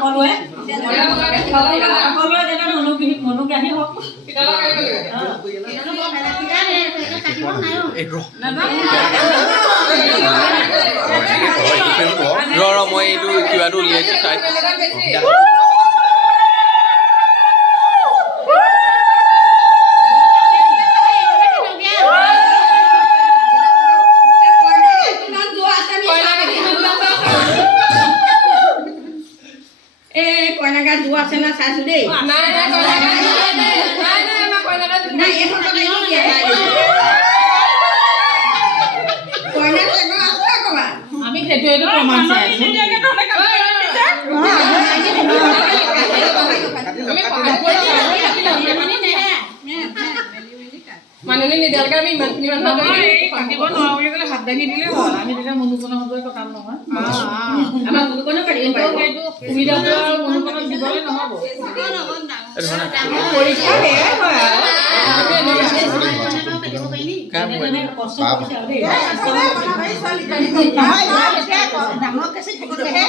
সকলোৱে যেনে মনুকাহি হওক মই এইটো কিবাটো উলিয়াইছো চাই কইনাগাত যোৱা আছে না চাইছো দেই আমি সেইটোৱেতো প্ৰমাণ চাই আছো মানুহে নিদিয়ালৈকে আমি ইমানখিনি মানুহ কাটিব নোৱাৰো বুলি ক'লে হাত দাঙি দিলে হ'ল আমি তেতিয়া মনুকণৰ হতুৱাই কটাম নহয় আমাৰ মনুকণো কাটিব পাৰিব সেইটো সুবিধাটো আৰু মনুকণক দিবলৈ নহ'ব পৰীক্ষা সেয়াই হয় কষ্ট কৰিছে আৰু দেই ডাঙৰ কেঁচি থাকিলেহে